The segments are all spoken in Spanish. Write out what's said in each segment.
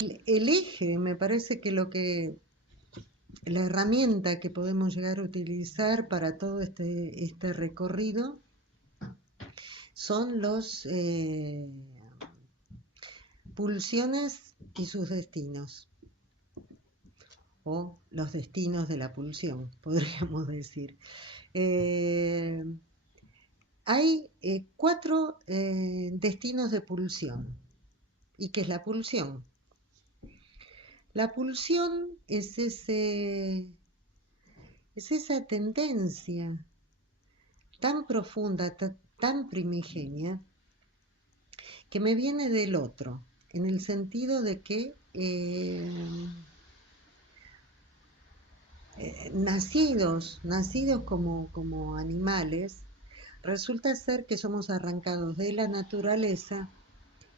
El eje, me parece que la herramienta que podemos llegar a utilizar para todo este recorrido son los pulsiones y sus destinos, o los destinos de la pulsión, podríamos decir. Eh, Hay 4 destinos de pulsión. ¿Y qué es la pulsión? La pulsión es esa tendencia tan profunda, tan primigenia, que me viene del otro, en el sentido de que nacidos como animales, resulta ser que somos arrancados de la naturaleza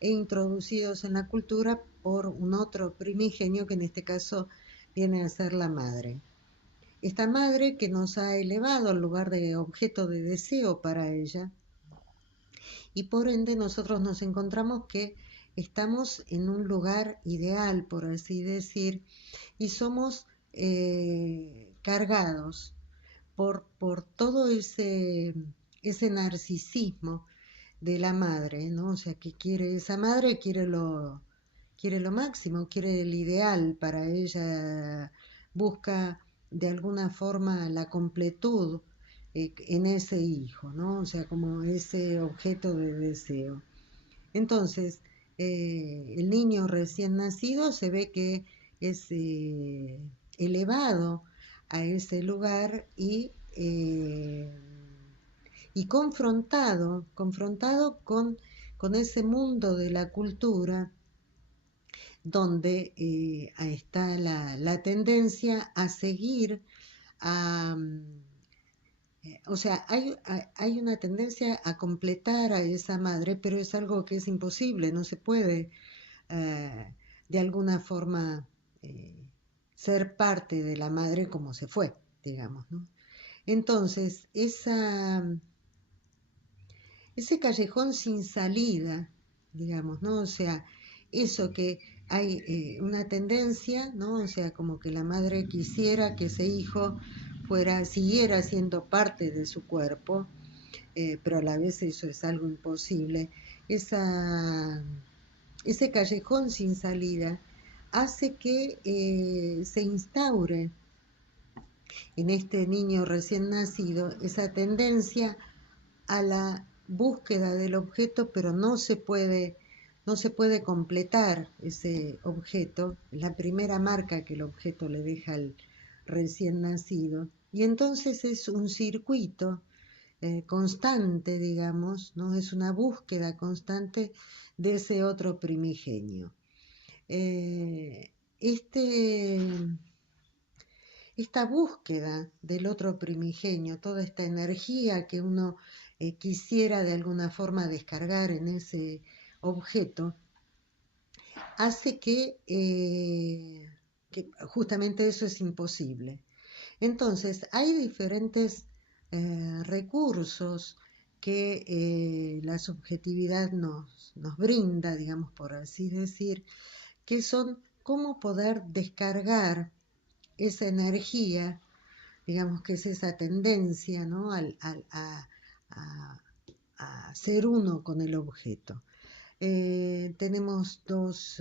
e introducidos en la cultura por un otro primigenio que en este caso viene a ser la madre. Esta madre que nos ha elevado al lugar de objeto de deseo para ella, y por ende nosotros nos encontramos que estamos en un lugar ideal, por así decir, y somos cargados por todo ese narcisismo de la madre, ¿no? O sea, que quiere esa madre, quiere lo máximo, quiere el ideal para ella, busca de alguna forma la completud en ese hijo, ¿no? O sea, como ese objeto de deseo. Entonces, el niño recién nacido se ve que es elevado a ese lugar y confrontado con ese mundo de la cultura donde está la tendencia a seguir a, o sea, hay una tendencia a completar a esa madre, pero es algo que es imposible, no se puede de alguna forma eh, ser parte de la madre como se fue, digamos, ¿no? Entonces, ese callejón sin salida, digamos, ¿no? O sea, eso que hay una tendencia, ¿no? O sea, como que la madre quisiera que ese hijo siguiera siendo parte de su cuerpo, pero a la vez eso es algo imposible. Esa, Ese callejón sin salida hace que se instaure en este niño recién nacido esa tendencia a la búsqueda del objeto, pero no se puede completar ese objeto, la primera marca que el objeto le deja al recién nacido. Y entonces es un circuito constante, digamos, ¿no? Es una búsqueda constante de ese otro primigenio. Eh, este, esta búsqueda del otro primigenio, toda esta energía que uno quisiera de alguna forma descargar en ese objeto, hace que justamente eso es imposible. Entonces, hay diferentes recursos que la subjetividad nos brinda, digamos por así decir, que son cómo poder descargar esa energía, digamos que es esa tendencia, ¿no? A, a ser uno con el objeto. Tenemos dos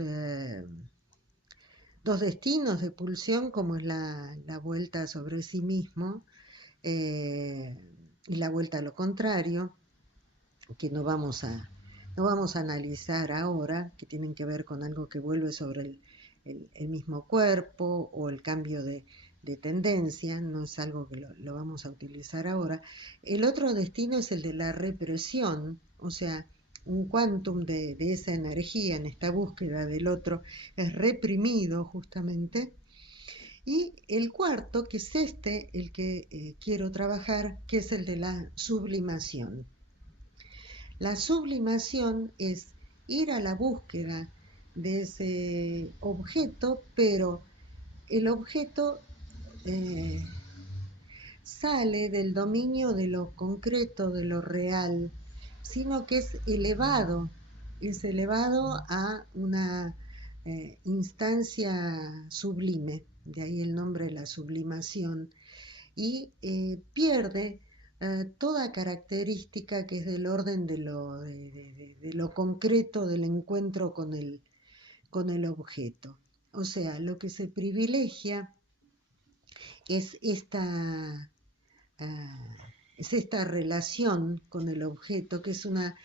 destinos de pulsión, como es la vuelta sobre sí mismo eh, y la vuelta a lo contrario, que no vamos a analizar ahora, que tienen que ver con algo que vuelve sobre el mismo cuerpo o el cambio de tendencia, no es algo que lo vamos a utilizar ahora. El otro destino es el de la represión, o sea, un quantum de esa energía en esta búsqueda del otro es reprimido justamente. Y el cuarto, que es el que quiero trabajar, que es el de la sublimación. La sublimación es ir a la búsqueda de ese objeto, pero el objeto eh, sale del dominio de lo concreto, de lo real, sino que es elevado a una instancia sublime, de ahí el nombre, la sublimación, y pierde toda característica que es del orden de lo concreto del encuentro con el objeto. O sea, lo que se privilegia es es esta relación con el objeto, que es una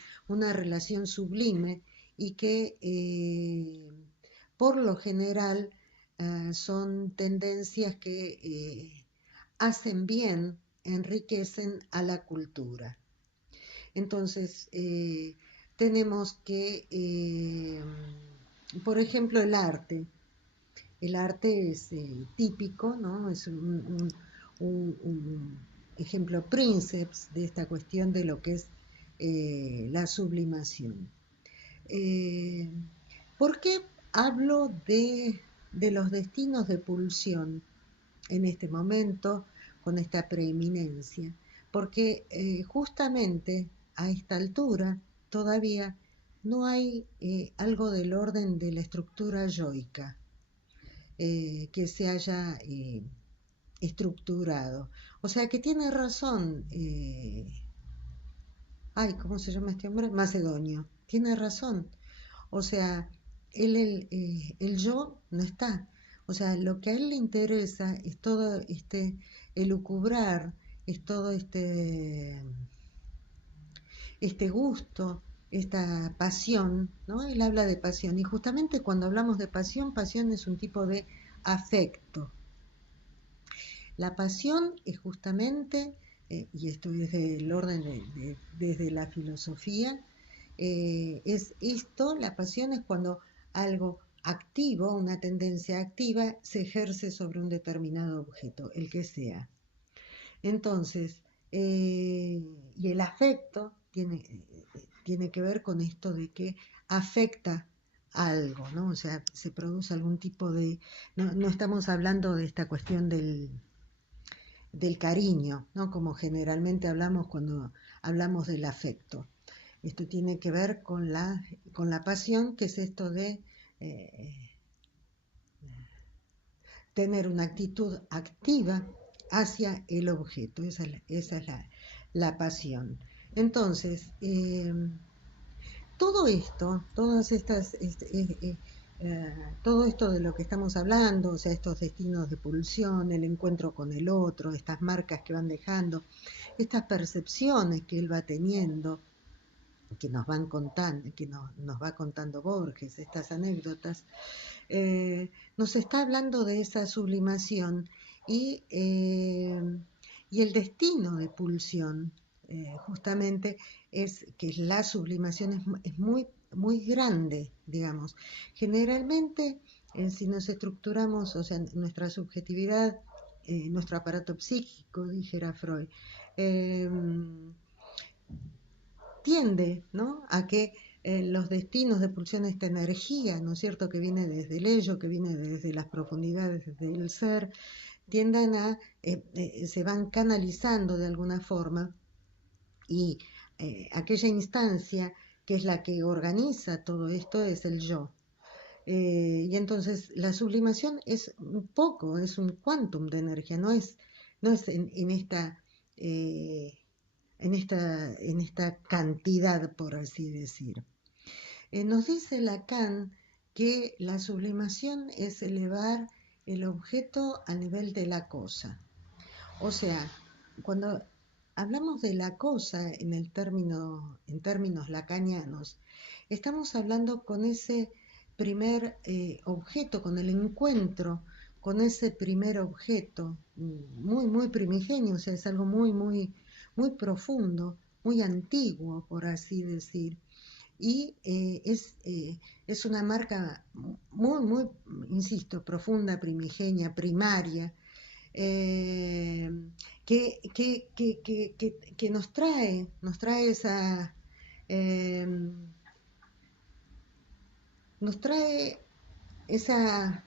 relación sublime y que por lo general son tendencias que hacen bien, enriquecen a la cultura. Entonces, tenemos que, por ejemplo, el arte. El arte es típico, ¿no? Es un ejemplo princeps de esta cuestión de lo que es la sublimación. Eh, ¿Por qué hablo de los destinos de pulsión en este momento con esta preeminencia? Porque justamente a esta altura todavía no hay algo del orden de la estructura yoica que se haya estructurado. O sea que tiene razón, ¿cómo se llama este hombre? Macedonio, tiene razón. O sea, el yo no está. O sea, lo que a él le interesa es todo este elucubrar, es todo este gusto, esta pasión, ¿no? Él habla de pasión y justamente cuando hablamos de pasión, pasión es un tipo de afecto. La pasión es justamente, y esto desde el orden desde la filosofía, es esto, la pasión es cuando algo activo, una tendencia activa, se ejerce sobre un determinado objeto, el que sea. Entonces, y el afecto tiene que ver con esto de que afecta algo, ¿no? O sea, se produce algún tipo de... No estamos hablando de esta cuestión del cariño, ¿no? Como generalmente hablamos cuando hablamos del afecto. Esto tiene que ver con la pasión, que es esto de tener una actitud activa hacia el objeto. Esa es la pasión. Entonces, todo esto, todas estas, todo esto de lo que estamos hablando, o sea, estos destinos de pulsión, el encuentro con el otro, estas marcas que van dejando, estas percepciones que él va teniendo, que nos van contando, que nos va contando Borges, estas anécdotas, nos está hablando de esa sublimación y el destino de pulsión, justamente, es que la sublimación es muy, muy grande, digamos. Generalmente, si nos estructuramos, o sea, nuestra subjetividad, nuestro aparato psíquico, dijera Freud, tiende, ¿no?, a que los destinos de pulsión, esta energía, ¿no es cierto?, que viene desde el ello, que viene desde las profundidades del ser, tiendan se van canalizando de alguna forma y aquella instancia que es la que organiza todo esto es el yo. Y entonces la sublimación es un poco, es un quantum de energía, no es en esta... en esta cantidad, por así decir. Nos dice Lacan que la sublimación es elevar el objeto al nivel de la cosa. O sea, cuando hablamos de la cosa en términos lacanianos, estamos hablando con ese primer objeto, con el encuentro con ese primer objeto, muy, muy primigenio, o sea, es algo muy, muy, muy profundo, muy antiguo, por así decir. Y es una marca muy, muy, insisto, profunda, primigenia, primaria, eh, que nos trae esa, eh, nos trae esa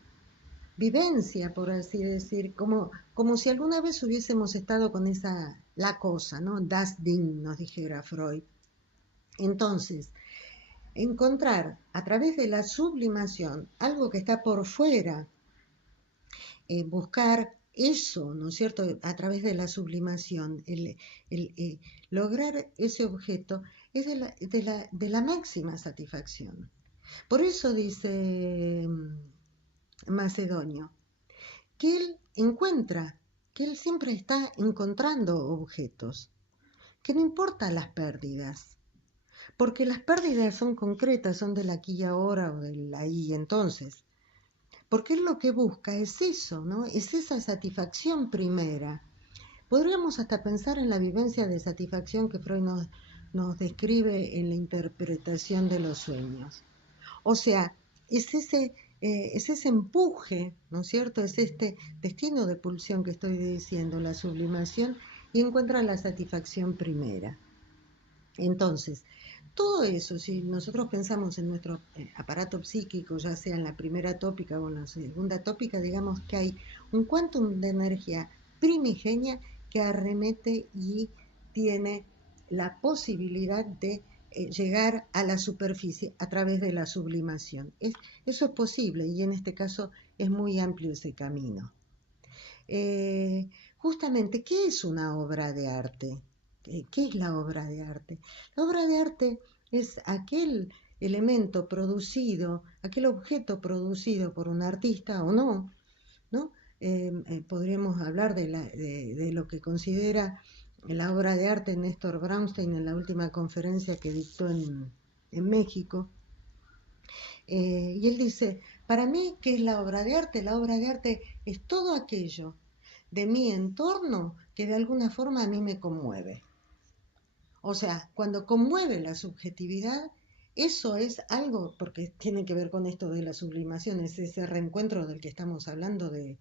vivencia, por así decir, como si alguna vez hubiésemos estado con la cosa, ¿no? Das Ding, nos dijera Freud. Entonces, encontrar a través de la sublimación algo que está por fuera, buscar eso, ¿no es cierto?, a través de la sublimación, lograr ese objeto es de la máxima satisfacción. Por eso dice Macedonio, que él encuentra, que él siempre está encontrando objetos, que no importan las pérdidas, porque las pérdidas son concretas, son del aquí y ahora o del ahí y entonces. Porque él lo que busca es eso, ¿no? Es esa satisfacción primera. Podríamos hasta pensar en la vivencia de satisfacción que Freud nos describe en la interpretación de los sueños. O sea, es ese empuje, ¿no es cierto? Es este destino de pulsión que estoy diciendo, la sublimación, y encuentra la satisfacción primera. Entonces, todo eso, si nosotros pensamos en nuestro aparato psíquico, ya sea en la primera tópica o en la segunda tópica, digamos que hay un quantum de energía primigenia que arremete y tiene la posibilidad de llegar a la superficie a través de la sublimación. Eso es posible y en este caso es muy amplio ese camino. Justamente, ¿qué es una obra de arte? ¿Qué es la obra de arte? La obra de arte es aquel elemento producido, aquel objeto producido por un artista o no, ¿no? Podríamos hablar de lo que considera la obra de arte Néstor Brownstein en la última conferencia que dictó en México. Y él dice, para mí, ¿qué es la obra de arte? La obra de arte es todo aquello de mi entorno que de alguna forma a mí me conmueve. O sea, cuando conmueve la subjetividad, eso es algo, porque tiene que ver con esto de la sublimación, es ese reencuentro del que estamos hablando de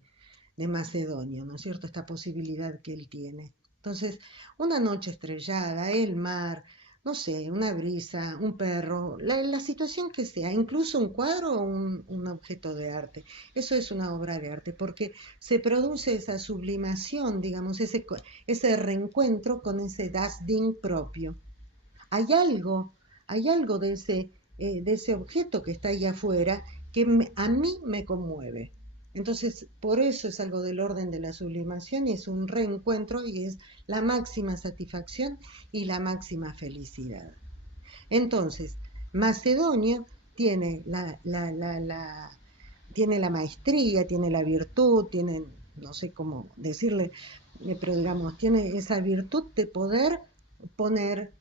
Macedonio, ¿no es cierto? Esta posibilidad que él tiene. Entonces, una noche estrellada, el mar, no sé, una brisa, un perro, la situación que sea, incluso un cuadro o un objeto de arte. Eso es una obra de arte, porque se produce esa sublimación, digamos, ese reencuentro con ese Das Ding propio. Hay algo, hay algo de ese objeto que está ahí afuera que a mí me conmueve. Entonces, por eso es algo del orden de la sublimación y es un reencuentro y es la máxima satisfacción y la máxima felicidad. Entonces, Macedonio tiene tiene la maestría, tiene la virtud, tiene, no sé cómo decirle, pero digamos, tiene esa virtud de poder poner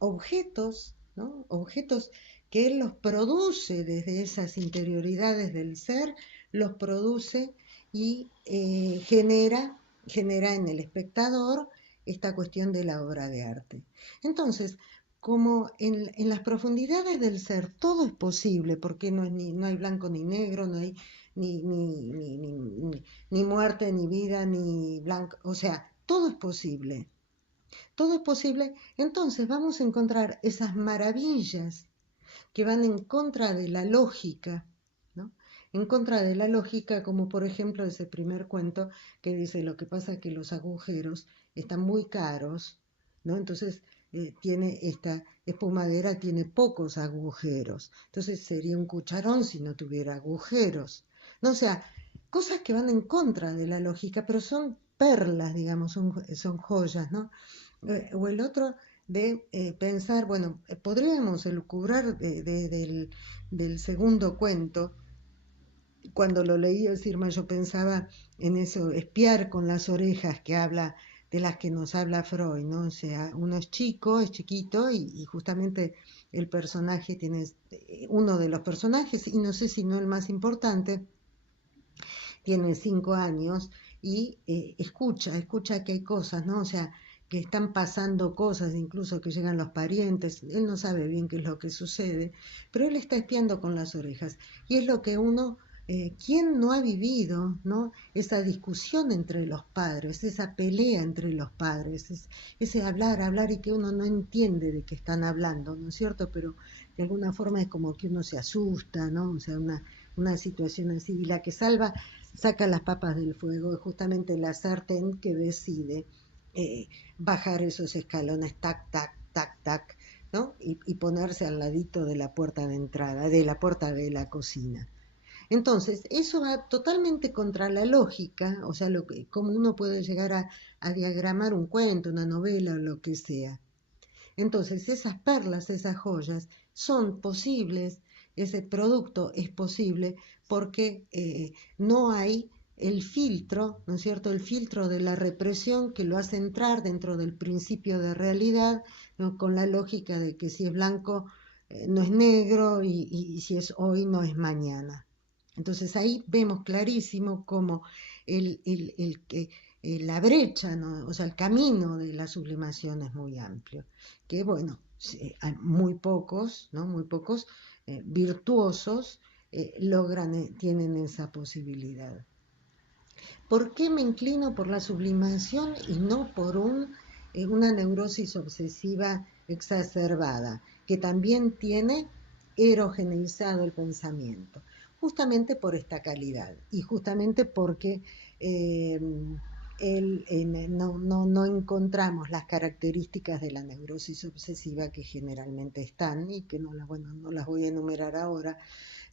objetos, ¿no? Objetos que él los produce desde esas interioridades del ser, los produce y genera en el espectador esta cuestión de la obra de arte. Entonces, como en las profundidades del ser todo es posible, porque no hay blanco ni negro, no hay ni muerte, ni vida, ni blanco, o sea, todo es posible. Todo es posible, entonces vamos a encontrar esas maravillas que van en contra de la lógica, ¿no? En contra de la lógica, como por ejemplo ese primer cuento que dice lo que pasa es que los agujeros están muy caros, ¿no? Entonces tiene esta espumadera, tiene pocos agujeros, entonces sería un cucharón si no tuviera agujeros, ¿no? O sea, cosas que van en contra de la lógica, pero son perlas, digamos, son joyas, ¿no? O el otro de pensar, bueno, podríamos elucubrar del segundo cuento. Cuando lo leí Sirma, yo pensaba en eso, espiar con las orejas que habla, de las que nos habla Freud, ¿no? O sea, uno es chico, es chiquito y justamente el personaje tiene, uno de los personajes, y no sé si no el más importante, tiene 5 años y escucha que hay cosas, ¿no? O sea, que están pasando cosas, incluso que llegan los parientes, él no sabe bien qué es lo que sucede, pero él está espiando con las orejas. Y es lo que uno, ¿quién no ha vivido, ¿no? Esa discusión entre los padres, esa pelea entre los padres, ese hablar y que uno no entiende de qué están hablando, ¿no es cierto? Pero de alguna forma es como que uno se asusta, ¿no? O sea, una situación así, y la que saca las papas del fuego es justamente la sartén que decide bajar esos escalones, tac, tac, tac, tac, ¿no? y ponerse al ladito de la puerta de entrada, de la puerta de la cocina. Entonces, eso va totalmente contra la lógica, o sea, cómo uno puede llegar a diagramar un cuento, una novela o lo que sea. Entonces, esas perlas, esas joyas, son posibles, ese producto es posible porque no hay el filtro, ¿no es cierto?, el filtro de la represión que lo hace entrar dentro del principio de realidad, ¿no?, con la lógica de que si es blanco no es negro y si es hoy no es mañana. Entonces ahí vemos clarísimo cómo la brecha, ¿no?, o sea, el camino de la sublimación es muy amplio, que bueno, hay muy pocos, ¿no?, muy pocos virtuosos tienen esa posibilidad. ¿Por qué me inclino por la sublimación y no por una neurosis obsesiva exacerbada, que también tiene erogeneizado el pensamiento? Justamente por esta calidad y justamente porque no encontramos las características de la neurosis obsesiva que generalmente están y que no las voy a enumerar ahora,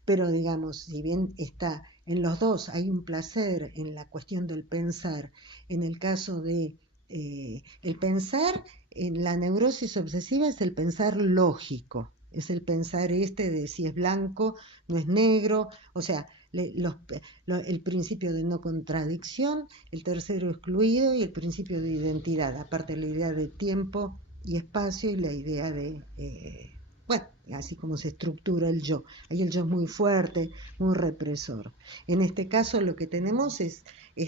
pero digamos, si bien está en los dos, hay un placer en la cuestión del pensar. En el caso de el pensar, en la neurosis obsesiva es el pensar lógico, es el pensar de si es blanco, no es negro, o sea, el principio de no contradicción, el tercero excluido y el principio de identidad, aparte la idea de tiempo y espacio y la idea de bueno, así como se estructura el yo. Ahí el yo es muy fuerte, muy represor. En este caso lo que tenemos es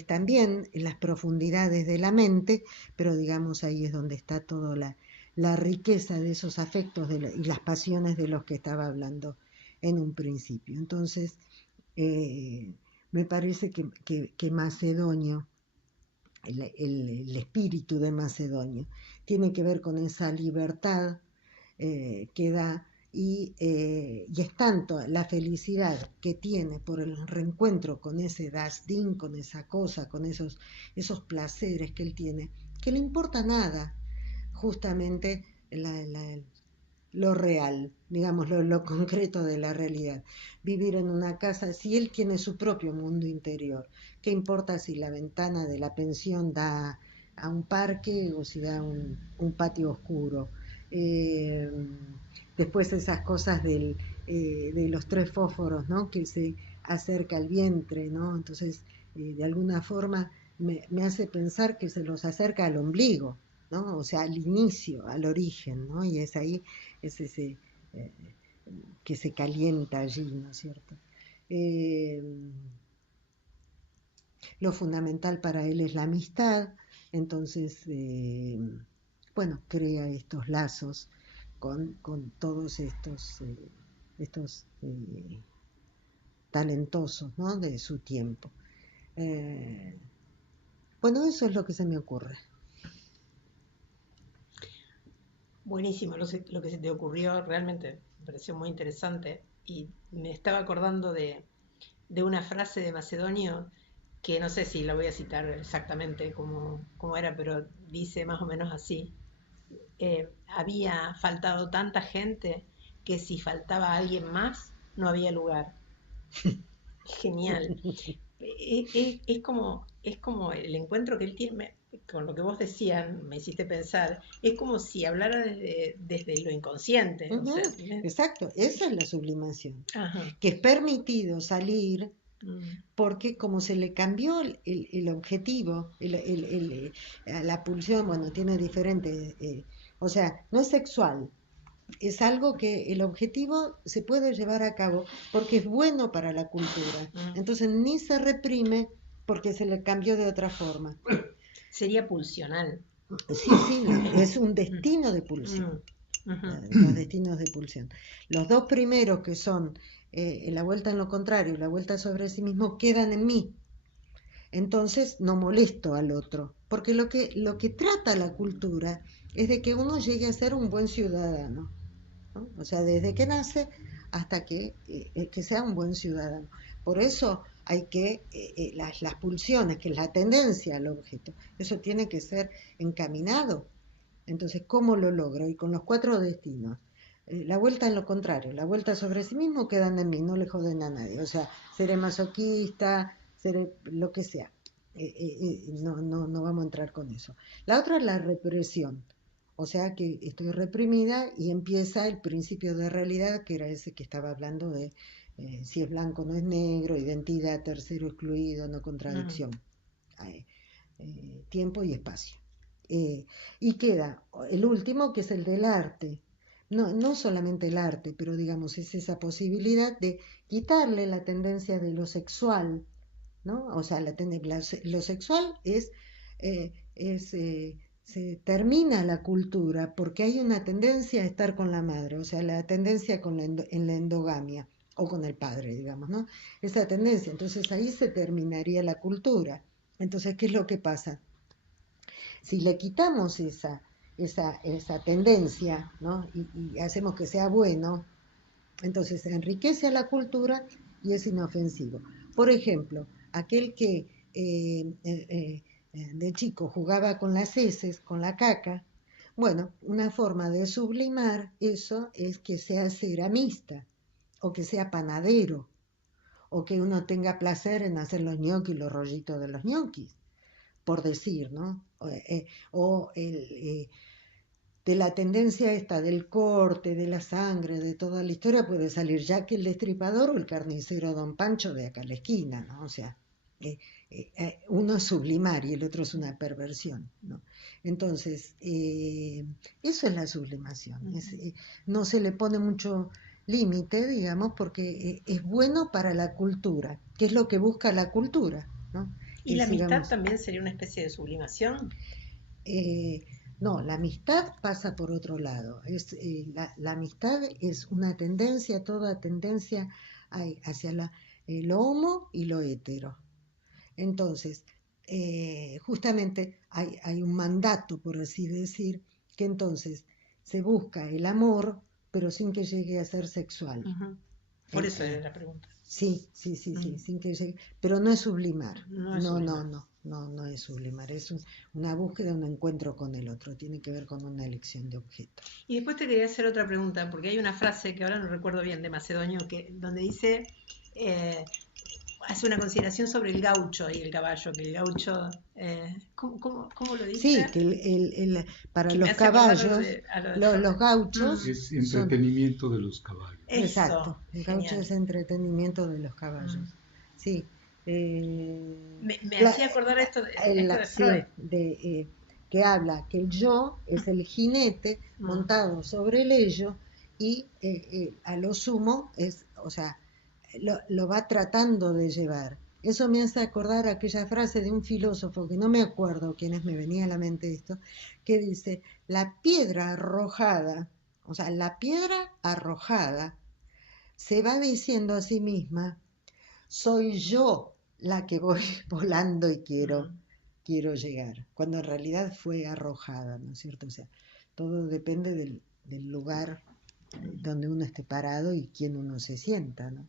también en las profundidades de la mente, pero digamos ahí es donde está toda la riqueza de esos afectos y las pasiones de los que estaba hablando en un principio. Entonces, me parece que Macedonio, el espíritu de Macedonio, tiene que ver con esa libertad que da y es tanto la felicidad que tiene por el reencuentro con ese Dasdin, con esa cosa, con esos placeres que él tiene, que le importa nada justamente lo real, digamos, lo concreto de la realidad. Vivir en una casa, si él tiene su propio mundo interior, ¿qué importa si la ventana de la pensión da a un parque o si da un patio oscuro? Después esas cosas de los tres fósforos, ¿no?, que se acerca al vientre, ¿no? Entonces, de alguna forma me hace pensar que se los acerca al ombligo, ¿no? O sea, al inicio, al origen, ¿no? Y es ahí, es ese eh, que se calienta allí, ¿no es cierto? Eh, lo fundamental para él es la amistad, entonces, bueno, crea estos lazos con todos estos talentosos, ¿no?, de su tiempo. Bueno, eso es lo que se me ocurre. Buenísimo lo que se te ocurrió, realmente me pareció muy interesante y me estaba acordando de una frase de Macedonio que no sé si la voy a citar exactamente como era, pero dice más o menos así. Había faltado tanta gente que si faltaba alguien más, no había lugar. Genial. Es como el encuentro que él tiene, con lo que vos decías, me hiciste pensar, es como si hablara desde lo inconsciente, o sea, Exacto, esa es la sublimación, ajá, que es permitido salir mm, porque como se le cambió el objetivo, la pulsión, bueno, tiene diferentes, o sea, no es sexual, es algo que el objetivo se puede llevar a cabo porque es bueno para la cultura, mm. entonces ni se reprime porque se le cambió de otra forma. Sería pulsional. Sí, sí, es un Mm, destino de pulsión, mm, ujú. los destinos de pulsión. Los dos primeros que son la vuelta en lo contrario y la vuelta sobre sí mismo quedan en mí. Entonces no molesto al otro, porque lo que trata la cultura es de que uno llegue a ser un buen ciudadano, ¿no? O sea, desde que nace hasta que sea un buen ciudadano. Por eso hay que, las pulsiones, que es la tendencia al objeto, eso tiene que ser encaminado. Entonces, ¿cómo lo logro? Y con los cuatro destinos. la vuelta en lo contrario, la vuelta sobre sí mismo quedan en mí, no le joden a nadie. O sea, seré masoquista, seré lo que sea. No vamos a entrar con eso. La otra es la represión. O sea que estoy reprimida y empieza el principio de realidad, que era ese que estaba hablando de si es blanco no es negro, identidad, tercero excluido, no contradicción, tiempo y espacio. Y queda el último, que es el del arte. No solamente el arte, pero digamos, es esa posibilidad de quitarle la tendencia de lo sexual, ¿no? O sea, lo sexual se termina la cultura porque hay una tendencia a estar con la madre, o sea, la tendencia en la endogamia o con el padre, digamos, ¿no? Esa tendencia, entonces ahí se terminaría la cultura. Entonces, ¿qué es lo que pasa? Si le quitamos esa tendencia, ¿no? Y hacemos que sea bueno, entonces enriquece a la cultura y es inofensivo. Por ejemplo, aquel que de chico jugaba con las heces, con la caca, bueno, una forma de sublimar eso es que sea ceramista o que sea panadero o que uno tenga placer en hacer los ñoquis, los rollitos de los ñoquis, por decir, ¿no? O de la tendencia esta del corte, de la sangre, de toda la historia puede salir Jack el Destripador o el carnicero Don Pancho de acá a la esquina, ¿no? O sea, uno es sublimar y el otro es una perversión, ¿no? Entonces, eso es la sublimación. No se le pone mucho límite, digamos, porque es bueno para la cultura, que es lo que busca la cultura, ¿no? ¿Y la amistad Sigamos. también sería una especie de sublimación? Eh, no, la amistad pasa por otro lado. La amistad es una tendencia, toda tendencia hay hacia lo homo y lo hetero. Entonces, justamente hay un mandato, por así decir, que entonces se busca el amor, pero sin que llegue a ser sexual. Por eso era la pregunta. Sí, sin que llegue, pero no es sublimar. No es sublimar. No es sublimar, es una búsqueda, un encuentro con el otro, tiene que ver con una elección de objeto. Y después te quería hacer otra pregunta, porque hay una frase que ahora no recuerdo bien de Macedonio, donde dice, eh, hace una consideración sobre el gaucho y el caballo, que el gaucho, ¿cómo lo Sí, dice? que para Que me los hace acordar caballos, a lo de los gauchos Es son, entretenimiento de los caballos. exacto, Eso, el gaucho genial. es entretenimiento de los caballos. Sí, Me la, hacía acordar esto de Freud. sí, que habla que el yo es el jinete Mm. montado sobre el ello y a lo sumo o sea, lo va tratando de llevar. Eso me hace acordar aquella frase de un filósofo que no me acuerdo quién es, me venía a la mente esto, que dice, la piedra arrojada, o sea, la piedra arrojada se va diciendo a sí misma, soy yo la que voy volando y quiero llegar, cuando en realidad fue arrojada, ¿no es cierto? O sea, todo depende del lugar donde uno esté parado y quién uno se sienta, ¿no?